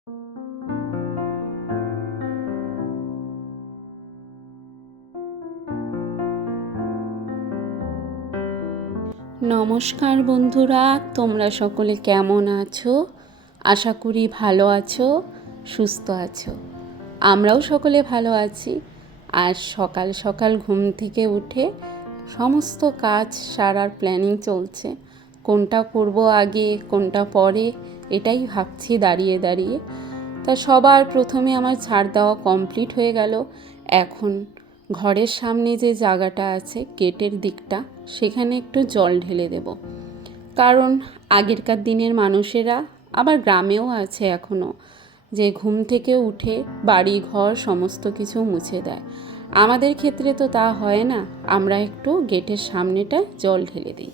নমস্কার বন্ধুরা, তোমরা সকলে কেমন আছো? আশা করি ভালো আছো, সুস্থ আছো। আমরাও সকলে ভালো আছি। আর সকাল সকাল ঘুম থেকে উঠে সমস্ত কাজ সারার প্ল্যানিং চলছে। কোনটা করব আগে, কোনটা পরে, এটাই ভাবছি দাঁড়িয়ে দাঁড়িয়ে। তা সবার প্রথমে আমার ঝাড় দেওয়া কমপ্লিট হয়ে গেল। এখন ঘরের সামনে যে জায়গাটা আছে, গেটের দিকটা, সেখানে একটু জল ঢেলে দেব। কারণ আগেরকার দিনের মানুষেরা, আবার গ্রামেও আছে এখনও, যে ঘুম থেকে উঠে বাড়ি ঘর সমস্ত কিছু মুছে দেয়। আমাদের ক্ষেত্রে তো তা হয় না, আমরা একটু গেটের সামনেটায় জল ঢেলে দিই।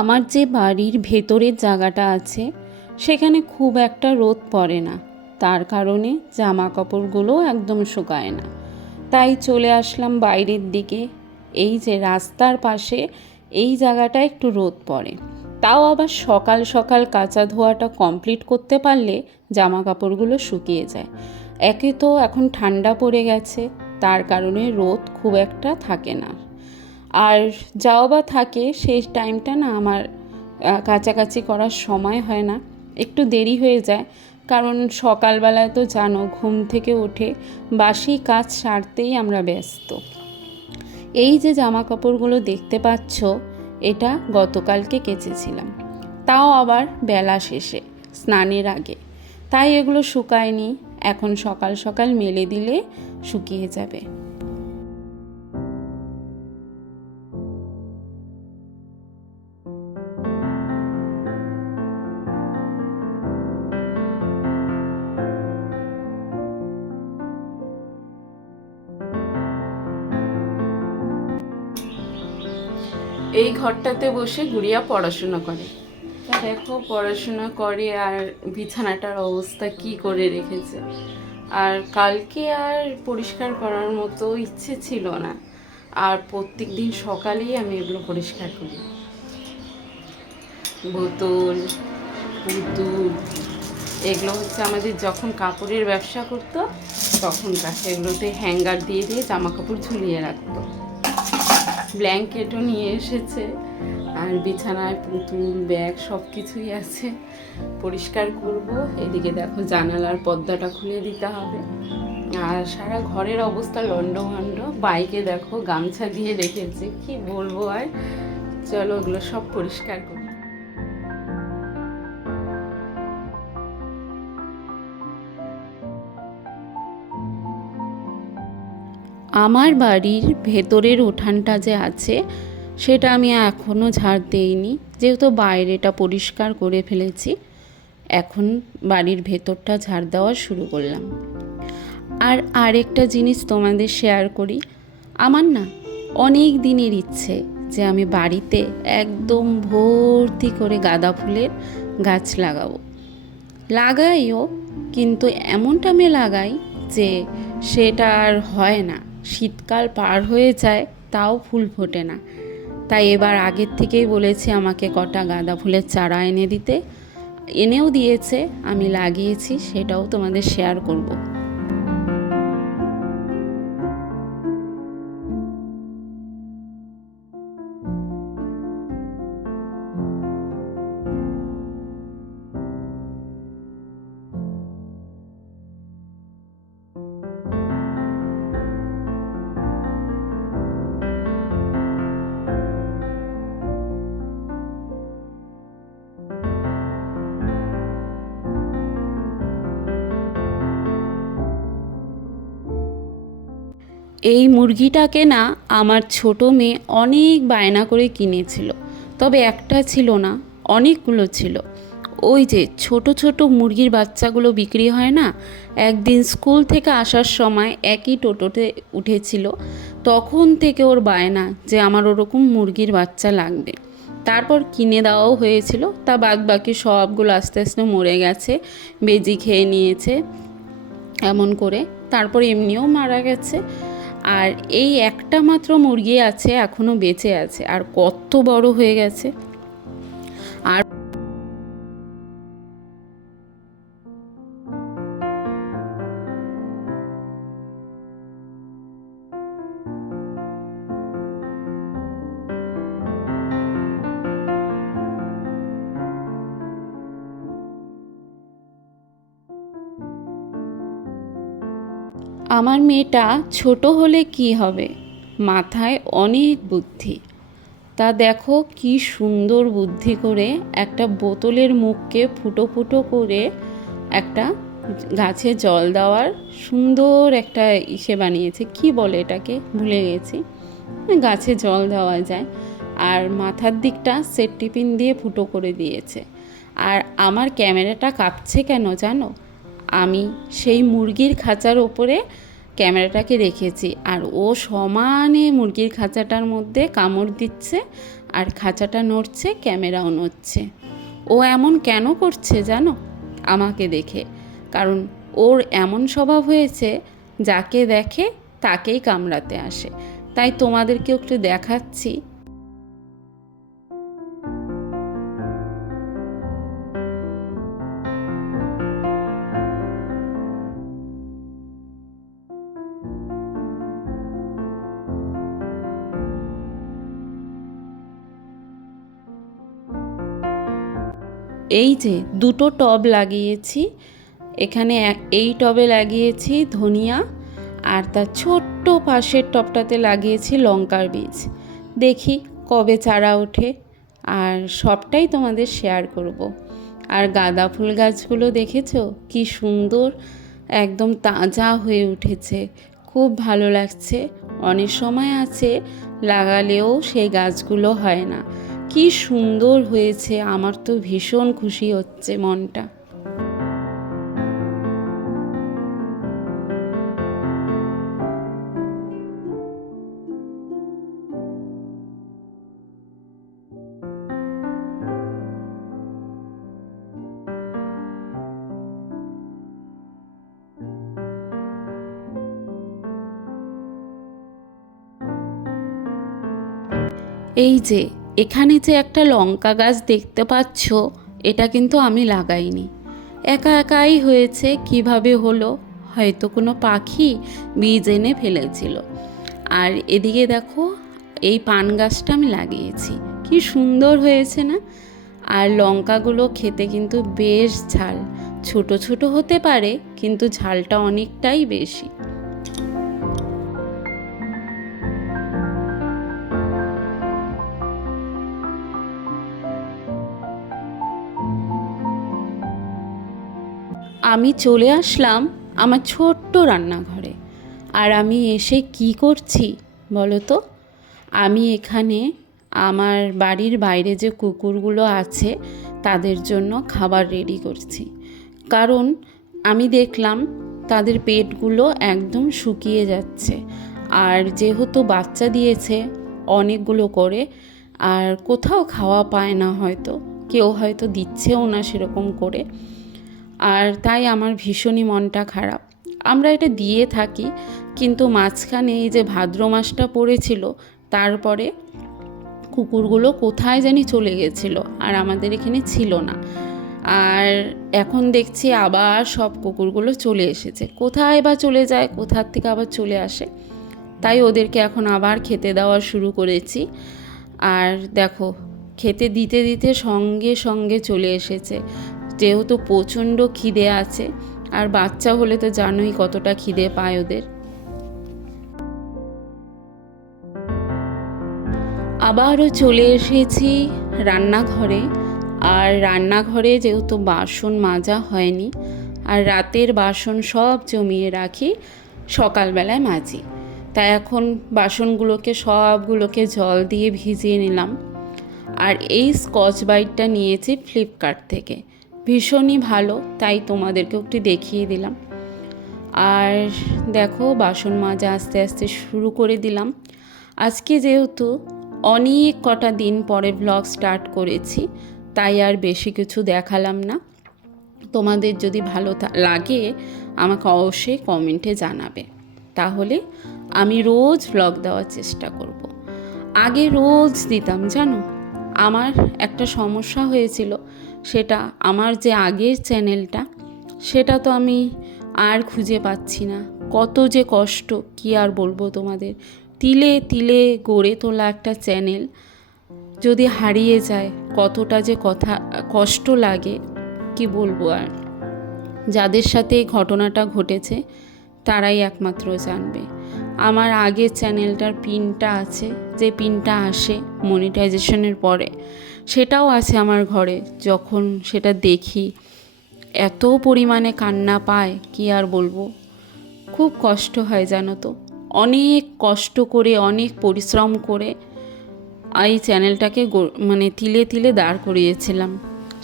আমার যে বাড়ির ভেতরের জায়গাটা আছে, সেখানে খুব একটা রোদ পড়ে না, তার কারণে জামা কাপড়গুলো একদম শুকায় না। তাই চলে আসলাম বাইরের দিকে। এই যে রাস্তার পাশে এই জায়গাটা একটু রোদ পড়ে, তাও আবার সকাল সকাল কাচা ধোয়াটা কমপ্লিট করতে পারলে জামা কাপড়গুলো শুকিয়ে যায়। একে তো এখন ঠান্ডা পড়ে গেছে, তার কারণে রোদ খুব একটা থাকে না। আর যাও বা থাকে, সেই টাইমটা না আমার কাচাকাচি করার সময় হয় না, একটু দেরি হয়ে যায়। কারণ সকালবেলায় তো জানো, ঘুম থেকে উঠে বাসি কাজ সারতেই আমরা ব্যস্ত। এই যে জামা কাপড়গুলো দেখতে পাচ্ছ, এটা গতকালকে কেচেছিলাম, তাও আবার বেলা শেষে, স্নানের আগে। তাই এগুলো শুকায়নি, এখন সকাল সকাল মেলে দিলে শুকিয়ে যাবে। এই ঘরটাতে বসে গুড়িয়া পড়াশোনা করে। তা দেখো, পড়াশোনা করে আর বিছানাটার অবস্থা কি করে রেখেছে। আর কালকে আর পরিষ্কার করার মতো ইচ্ছে ছিল না, আর প্রত্যেক দিন সকালেই আমি এগুলো পরিষ্কার করি। বোতল, পুতুল, এগুলো হচ্ছে আমাদের যখন কাপড়ের ব্যবসা করতো তখনকার, এগুলোতে হ্যাঙ্গার দিয়ে দিয়ে জামা কাপড় ঝুলিয়ে রাখতো। ব্ল্যাঙ্কেটও নিয়ে এসেছে, আর বিছানায় পুতুল, ব্যাগ সব কিছুই আছে। পরিষ্কার করব। এদিকে দেখো, জানালার পর্দাটা খুলে দিতে হবে। আর সারা ঘরের অবস্থা লন্ডভন্ড। বাইকে দেখো গামছা দিয়ে রেখেছে, কি বলবো আর। চলো ওগুলো সব পরিষ্কার করি। আমার বাড়ির ভেতরের উঠানটা যে আছে, সেটা আমি এখনও ঝাড় দেইনি, যেহেতু বাইরেটা পরিষ্কার করে ফেলেছি। এখন বাড়ির ভেতরটা ঝাড় দেওয়া শুরু করলাম। আর আরেকটা জিনিস তোমাদের শেয়ার করি। আমার না অনেক দিনের ইচ্ছে যে আমি বাড়িতে একদম ভর্তি করে গাঁদা ফুলের গাছ লাগাবো। লাগাইও, কিন্তু এমন টাইমে লাগাই যে সেটা আর হয় না। শীতকাল পার হয়ে যায়, তাও ফুল ফোটে না। তাই এবার আগের থেকেই বলেছি আমাকে কটা গাঁদা ফুলের চারা এনে দিতে। এনেও দিয়েছে, আমি লাগিয়েছি, সেটাও তোমাদের শেয়ার করব। এই মুরগিটাকে না আমার ছোট মেয়ে অনেক বায়না করে কিনেছিল, তবে একটা ছিল না, অনেকগুলো ছিল। ওই যে ছোট ছোট মুরগির বাচ্চাগুলো বিক্রি হয় না, একদিন স্কুল থেকে আসার সময় একই টোটোতে উঠেছিল, তখন থেকে ওর বায়না যে আমার ওরকম মুরগির বাচ্চা লাগবে। তারপর কিনে দেওয়াও হয়েছিল, তা বাদ বাকি সবগুলো আস্তে আস্তে মরে গেছে, বেজি খেয়ে নিয়েছে এমন করে। তারপর এমনিও মারা গেছে। আর এই একটা মাত্র মুরগি আছে, এখনও বেঁচে আছে, আর কত বড় হয়ে গেছে। আর আমার মেয়েটা ছোট হলে কি হবে, মাথায় অনেক বুদ্ধি। তা দেখো কি সুন্দর বুদ্ধি করে একটা বোতলের মুখকে ফুটো ফুটো করে একটা গাছে জল দেওয়ার সুন্দর একটা ইসে বানিয়েছে। কি বলে এটাকে, ভুলে গেছি। গাছে জল দেওয়া যায়, আর মাথার দিকটা সেট টিফিন দিয়ে ফুটো করে দিয়েছে। আর আমার ক্যামেরাটা কাঁপছে কেন জানো? আমি সেই মুরগির খাঁচার ওপরে ক্যামেরাটাকে রেখেছি, আর ও সমানে মুরগির খাঁচাটার মধ্যে কামড় দিচ্ছে, আর খাঁচাটা নড়ছে, ক্যামেরাও নড়ছে। ও এমন কেন করছে জানো? আমাকে দেখে। কারণ ওর এমন স্বভাব হয়েছে, যাকে দেখে তাকেই কামড়াতে আসে। তাই তোমাদেরকেও একটু দেখাচ্ছি। এই যে দুটো টব লাগিয়েছি, এখানে এই টবে লাগিয়েছি ধনিয়া, আর তার ছোট্ট পাশের টবটাতে লাগিয়েছি লঙ্কার বীজ। দেখি কবে চারা ওঠে, আর সবটাই তোমাদের শেয়ার করব। আর গাঁদা ফুল গাছগুলো দেখেছো কি সুন্দর, একদম তাজা হয়ে উঠেছে, খুব ভালো লাগছে। অনেক সময় আছে লাগালেও সেই গাছগুলো হয় না, কি সুন্দর হয়েছে, আমার তো ভীষণ খুশি হচ্ছে মনটা। এই যে এখানে যে একটা লঙ্কা গাছ দেখতে পাচ্ছ, এটা কিন্তু আমি লাগাইনি, একা একাই হয়েছে। কিভাবে হলো, হয়তো কোনো পাখি বীজ এনে ফেলেছিল। আর এদিকে দেখো এই পান গাছটা আমি লাগিয়েছি, কি সুন্দর হয়েছে না? আর লঙ্কাগুলো খেতে কিন্তু বেশ ঝাল, ছোট ছোট হতে পারে কিন্তু ঝালটা অনেকটাই বেশি। আমি চলে আসলাম আমার ছোট্ট রান্নাঘরে। আর আমি এসে কি করছি বলো তো? আমি এখানে আমার বাড়ির বাইরে যে কুকুরগুলো আছে তাদের জন্য খাবার রেডি করছি। কারণ আমি দেখলাম তাদের পেটগুলো একদম শুকিয়ে যাচ্ছে, আর যেহেতু বাচ্চা দিয়েছে অনেকগুলো করে, আর কোথাও খাওয়া পায় না, হয়তো কেউ হয়তো দিচ্ছেও না সেরকম করে। আর তাই আমার ভীষণই মনটা খারাপ। আমরা এটা দিয়ে থাকি, কিন্তু মাঝখানে এই যে ভাদ্র মাসটা পড়েছিল, তারপরে কুকুরগুলো কোথায় জানি চলে গেছিলো, আর আমাদের এখানে ছিল না। আর এখন দেখছি আবার সব কুকুরগুলো চলে এসেছে। কোথায় বা চলে যায়, কোথার থেকে আবার চলে আসে, তাই ওদেরকে এখন আবার খেতে দেওয়া শুরু করেছি। আর দেখো খেতে দিতে দিতে সঙ্গে সঙ্গে চলে এসেছে, যেহেতু প্রচণ্ড খিদে আছে। আর বাচ্চা হলে তো জানোই কতটা খিদে পায় ওদের। আবারও চলে এসেছি রান্নাঘরে। আর রান্নাঘরে যেহেতু বাসন মাজা হয়নি, আর রাতের বাসন সব জমিয়ে রাখি, সকালবেলায় মাজি। তাই এখন বাসনগুলোকে সবগুলোকে জল দিয়ে ভিজিয়ে নিলাম। আর এই স্কচ ব্রাইটটা নিয়েছি ফ্লিপকার্ট থেকে, ভীষণই ভালো, তাই তোমাদেরকেও একটু দেখিয়ে দিলাম। আর দেখো বাসন মাজা আস্তে আস্তে শুরু করে দিলাম। আজকে যেহেতু অনেক কটা দিন পরে ব্লগ স্টার্ট করেছি, তাই আর বেশি কিছু দেখালাম না। তোমাদের যদি ভালো লাগে আমাকে অবশ্যই কমেন্টে জানাবে, তাহলে আমি রোজ ব্লগ দেওয়ার চেষ্টা করব। আগে রোজ দিতাম, জানো, আমার একটা সমস্যা হয়েছিল, সেটা আমার যে আগের চ্যানেলটা সেটা তো আমি আর খুঁজে পাচ্ছি না। কত যে কষ্ট, কি আর বলবো তোমাদের। তিলে তিলে গড়ে তোলা একটা চ্যানেল যদি হারিয়ে যায় কতটা যে কষ্ট লাগে, কি বলবো আর। যাদের সাথে এই ঘটনাটা ঘটেছে তারাই একমাত্র জানবে। আমার আগের চ্যানেলটার পিনটা আছে, যে পিনটা আসে মনিটাইজেশনের পরে, সেটাও আছে আমার ঘরে। যখন সেটা দেখি এত পরিমাণে কান্না পায়, কি আর বলবো। খুব কষ্ট হয় জানো তো। অনেক কষ্ট করে, অনেক পরিশ্রম করে এই চ্যানেলটাকে মানে তিলে তিলে দাঁড় করিয়েছিলাম।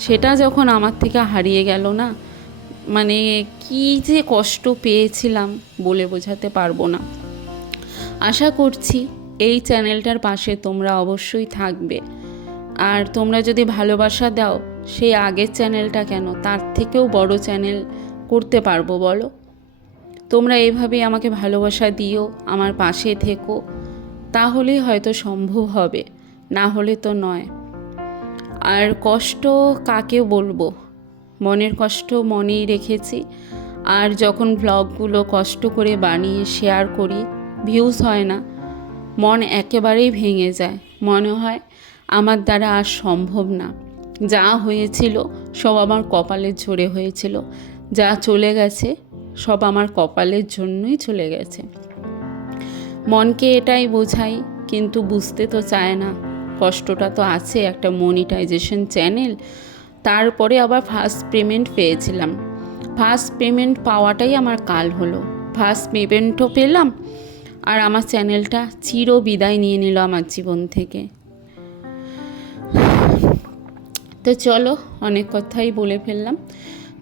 সেটা যখন আমার থেকে হারিয়ে গেল না, মানে কি যে কষ্ট পেয়েছিলাম বলে বোঝাতে পারবো না। আশা করছি এই চ্যানেলটার পাশে তোমরা অবশ্যই থাকবে। আর তোমরা যদি ভালোবাসা দাও, সেই আগের চ্যানেলটা কেন, তার থেকেও বড় চ্যানেল করতে পারবো বলো। তোমরা এভাবেই আমাকে ভালোবাসা দিও, আমার পাশে থেকো, তাহলেই হয়তো সম্ভব হবে, না হলে তো নয়। আর কষ্ট কাকে বলবো, মনের কষ্ট মনেই রেখেছি। আর যখন ব্লগগুলো কষ্ট করে বানিয়ে শেয়ার করি, ভিউজ হয় না, মন একেবারেই ভেঙে যায়। মনে হয় আমার দ্বারা আর সম্ভব না। যা হয়েছিল সব আমার কপালের জোরে হয়েছিল, যা চলে গেছে সব আমার কপালের জন্যই চলে গেছে। মনকে এটাই বোঝাই, কিন্তু বুঝতে তো চায় না। কষ্টটা তো আছে, একটা মনিটাইজেশন চ্যানেল, তারপরে আবার ফার্স্ট পেমেন্ট পেয়েছিলাম। ফার্স্ট পেমেন্ট পাওয়াটাই আমার কাল হলো। ফার্স্ট পেমেন্টও পেলাম, আর আমার চ্যানেলটা চির বিদায় নিয়ে নিল আমার জীবন থেকে। তো চলো, অনেক কথাই বলে ফেললাম।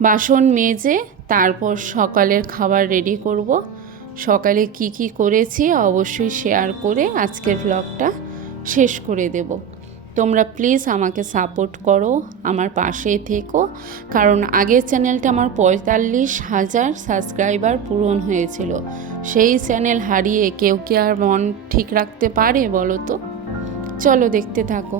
বাসন মেজে তারপর সকালের খাবার রেডি করব। সকালে কি কি করেছি অবশ্যই শেয়ার করে আজকের ব্লগটা শেষ করে দেব। তোমরা প্লিজ আমাকে সাপোর্ট করো, আমার পাশে থেকো, কারণ আগের চ্যানেলটা আমার 45,000 সাবস্ক্রাইবার পূরণ হয়েছিল। সেই চ্যানেল হারিয়ে কেউ কি আর মন ঠিক রাখতে পারে বলো তো? চলো দেখতে থাকো।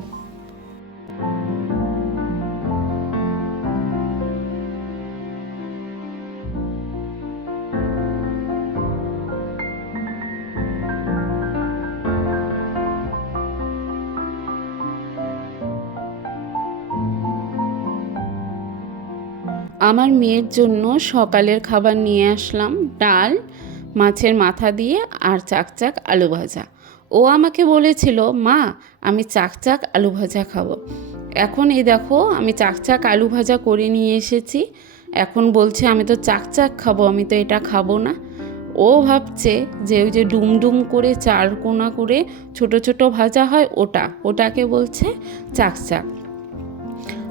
আমার মেয়ের জন্য সকালের খাবার নিয়ে আসলাম, ডাল, মাছের মাথা দিয়ে আর চাকচাক আলু ভাজা। ও আমাকে বলেছিল, মা আমি চাকচাক আলু ভাজা খাবো। এখন এই দেখো আমি চাকচাক আলু ভাজা করে নিয়ে এসেছি। এখন বলছে আমি তো চাকচাক খাবো, আমি তো এটা খাবো না। ও ভাবছে যে ওই যে ডুমডুম করে চার কোনা করে ছোট ছোট ভাজা হয়, ওটাকে বলছে চাকচাক।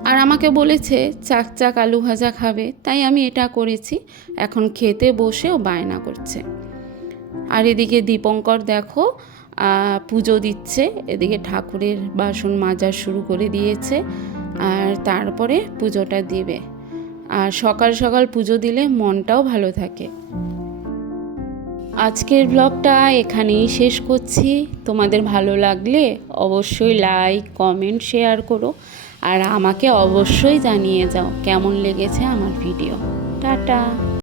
আর আমাকে বলেছে চাকচাক আলু ভাজা খাবে, তাই আমি এটা করেছি। এখন খেতে বসেও বায়না করছে। আর এদিকে দীপঙ্কর দেখো পুজো দিচ্ছে, এদিকে ঠাকুরের বাসন মাজা শুরু করে দিয়েছে, আর তারপরে পুজোটা দিবে। আর সকাল সকাল পুজো দিলে মনটাও ভালো থাকে। আজকের ব্লগটা এখানেই শেষ করছি। তোমাদের ভালো লাগলে অবশ্যই লাইক, কমেন্ট, শেয়ার করো, আর আমাকে অবশ্যই জানিয়ে যাও কেমন লেগেছে আমার ভিডিও। টাটা।